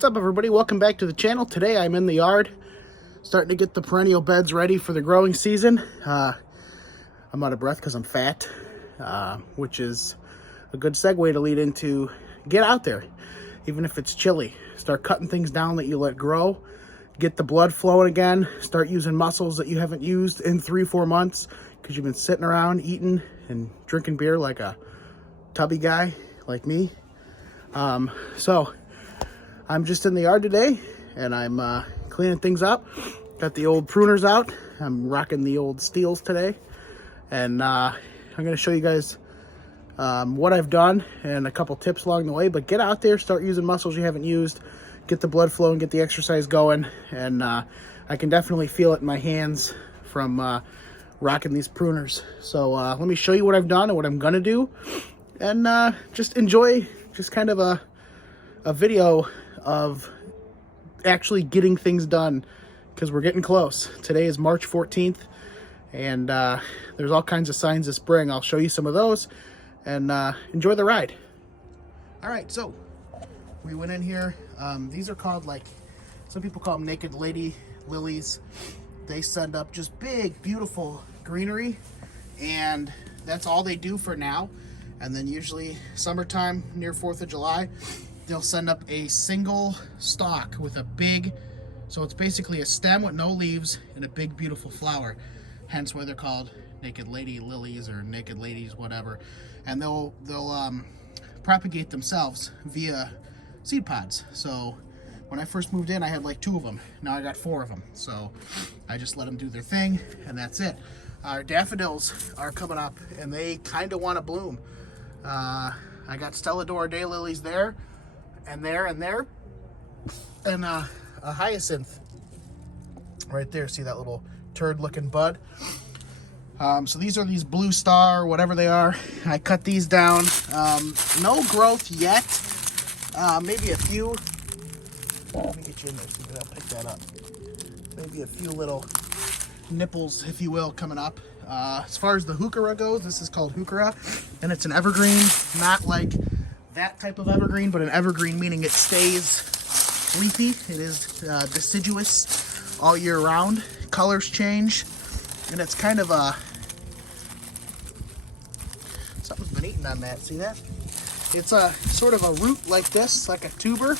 What's up, everybody? Welcome back to the channel. Today I'm in the yard starting to get the perennial beds ready for the growing season. I'm out of breath because I'm fat, which is a good segue to lead into get out there, even if it's chilly. Start cutting things down that you let grow, get the blood flowing again, start using muscles that you haven't used in 3-4 months because you've been sitting around eating and drinking beer like a tubby guy like me. So I'm just in the yard today and I'm cleaning things up. Got the old pruners out. I'm rocking the old steels today, and I'm going to show you guys what I've done and a couple tips along the way. But get out there, start using muscles you haven't used, get the blood flowing, get the exercise going, and I can definitely feel it in my hands from rocking these pruners. So let me show you what I've done and what I'm going to do, and just enjoy just kind of a video of actually getting things done, because we're getting close. Today is March 14th, and there's all kinds of signs of spring. I'll show you some of those, and enjoy the ride. All right, so we went in here. These are called, like, some people call them naked lady lilies. They send up just big, beautiful greenery, and that's all they do for now. And then usually summertime, near 4th of July, they'll send up a single stalk with a big, so it's basically a stem with no leaves and a big, beautiful flower. Hence why they're called naked lady lilies or naked ladies, whatever. And they'll propagate themselves via seed pods. So when I first moved in, I had like 2 of them. Now I got 4 of them. So I just let them do their thing, and that's it. Our daffodils are coming up, and they kind of want to bloom. I got Stelladora daylilies there, and there, and there, and a hyacinth right there. See that little turd-looking bud? So these are these blue star, whatever they are. I cut these down. No growth yet. Maybe a few. Let me get you in there so I'll pick that up. Maybe a few little nipples, if you will, coming up. As far as the heuchera goes, this is called heuchera, and it's an evergreen, not like that type of evergreen, but an evergreen meaning it stays leafy. It is deciduous all year round. Colors change, and it's kind of a, something's been eating on that, see that? It's a sort of a root like this, like a tuber,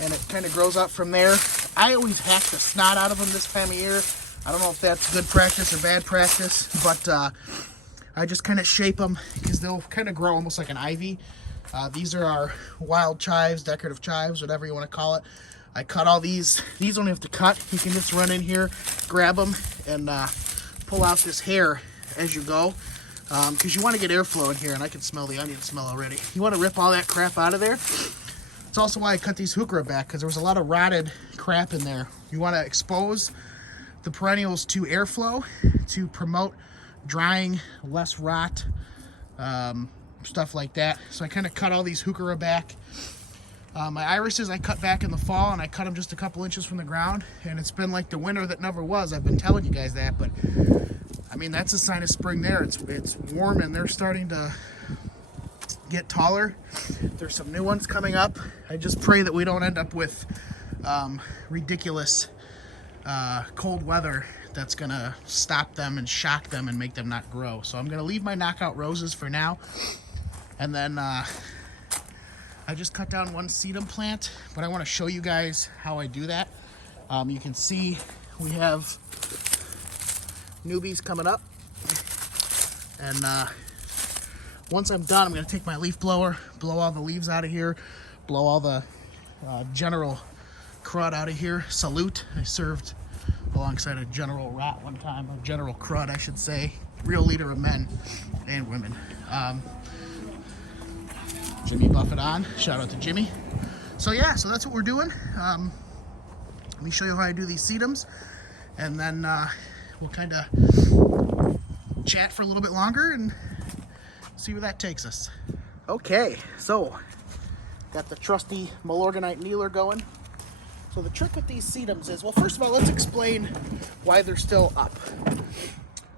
and it kind of grows up from there. I always hack the snot out of them this time of year. I don't know if that's good practice or bad practice, but I just kind of shape them because they'll kind of grow almost like an ivy. These are our wild chives, decorative chives, whatever you want to call it. I cut all these. These don't have to cut. You can just run in here, grab them, and pull out this hair as you go, because you want to get airflow in here, and I can smell the onion smell already. You want to rip all that crap out of there. It's also why I cut these heuchera back, because there was a lot of rotted crap in there. You want to expose the perennials to airflow to promote drying, less rot, stuff like that. So I kind of cut all these heuchera back. My irises I cut back in the fall, and I cut them just a couple inches from the ground, and it's been like the winter that never was. I've been telling you guys that, but I mean, that's a sign of spring there. It's warm, and they're starting to get taller. There's some new ones coming up. I just pray that we don't end up with ridiculous cold weather that's gonna stop them and shock them and make them not grow. So I'm gonna leave my knockout roses for now, and then I just cut down one sedum plant, but I want to show you guys how I do that. You can see we have newbies coming up, and once I'm done, I'm gonna take my leaf blower, blow all the leaves out of here, blow all the general crud out of here. Salute. I served alongside a General Rat one time, or General Crud, I should say. Real leader of men and women. Jimmy Buffett on. Shout out to Jimmy. So yeah, so that's what we're doing. Let me show you how I do these sedums, and then we'll kind of chat for a little bit longer and see where that takes us. Okay, so got the trusty Milorganite kneeler going. So the trick with these sedums is, well, first of all, let's explain why they're still up.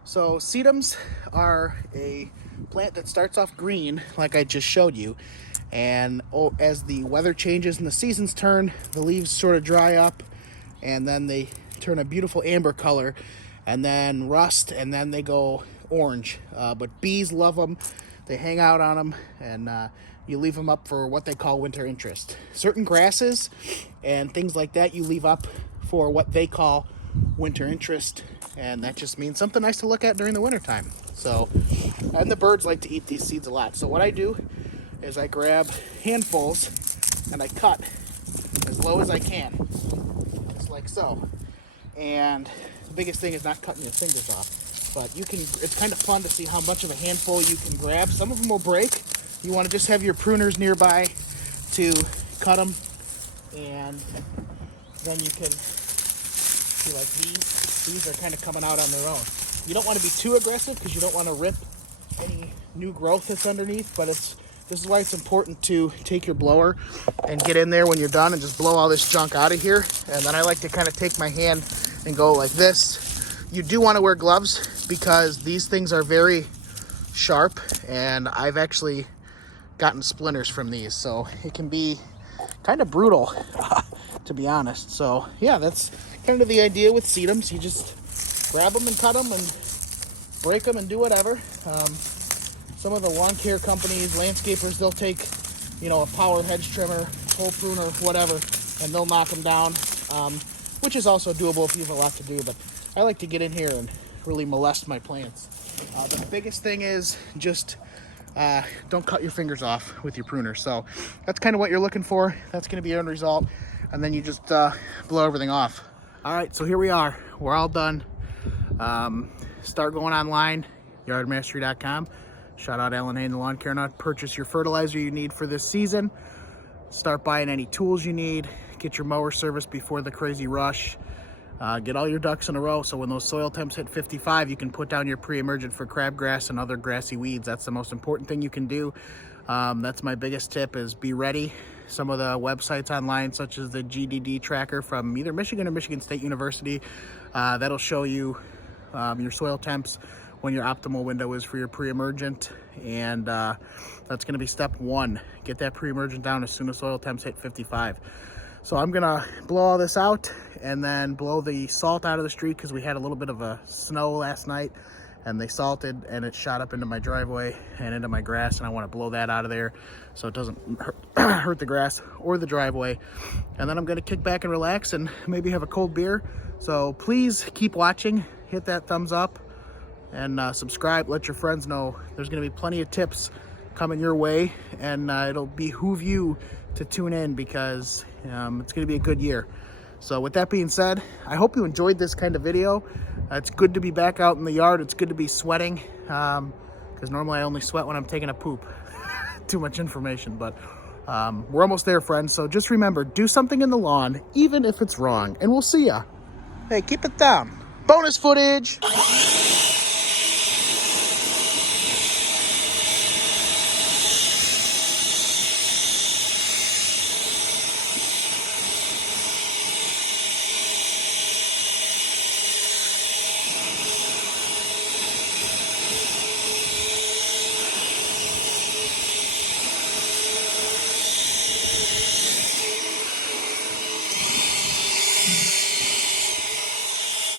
So sedums are a plant that starts off green, like I just showed you. And as the weather changes and the seasons turn, the leaves sort of dry up, and then they turn a beautiful amber color, and then rust, and then they go orange. But bees love them. They hang out on them, and you leave them up for what they call winter interest. Certain grasses and things like that you leave up for what they call winter interest, and that just means something nice to look at during the wintertime. So, and the birds like to eat these seeds a lot. So what I do is I grab handfuls and I cut as low as I can, just like so. And the biggest thing is not cutting your fingers off. But you can, it's kind of fun to see how much of a handful you can grab. Some of them will break. You want to just have your pruners nearby to cut them. And then you can see like these are kind of coming out on their own. You don't want to be too aggressive because you don't want to rip any new growth that's underneath, but this is why it's important to take your blower and get in there when you're done and just blow all this junk out of here. And then I like to kind of take my hand and go like this. You do want to wear gloves because these things are very sharp, and I've actually gotten splinters from these, so it can be kind of brutal to be honest. So yeah, that's kind of the idea with sedums. You just grab them and cut them and break them and do whatever. Some of the lawn care companies, landscapers, they'll take, you know, a power hedge trimmer, pole pruner, whatever, and they'll knock them down, which is also doable if you have a lot to do. But I like to get in here and really molest my plants. The biggest thing is just don't cut your fingers off with your pruner. So that's kind of what you're looking for. That's going to be your end result. And then you just blow everything off. All right, so here we are. We're all done. Start going online, yardmastery.com. Shout out Alan Hayne, the Lawn Care Nut. Purchase your fertilizer you need for this season. Start buying any tools you need. Get your mower serviced before the crazy rush. Get all your ducks in a row so when those soil temps hit 55, you can put down your pre-emergent for crabgrass and other grassy weeds. That's the most important thing you can do. That's my biggest tip, is be ready. Some of the websites online, such as the GDD tracker from either Michigan or Michigan State University, that'll show you your soil temps, when your optimal window is for your pre-emergent, and that's going to be step one. Get that pre-emergent down as soon as soil temps hit 55. So I'm gonna blow all this out and then blow the salt out of the street, because we had a little bit of a snow last night and they salted and it shot up into my driveway and into my grass, and I want to blow that out of there so it doesn't hurt the grass or the driveway. And then I'm gonna kick back and relax and maybe have a cold beer. So please keep watching, hit that thumbs up, and subscribe. Let your friends know. There's going to be plenty of tips coming your way, and it'll behoove you to tune in, because it's going to be a good year. So with that being said, I hope you enjoyed this kind of video. It's good to be back out in the yard. It's good to be sweating, because normally I only sweat when I'm taking a poop. Too much information, but we're almost there, friends. So just remember, do something in the lawn, even if it's wrong, and we'll see ya. Hey, keep it down. Bonus footage.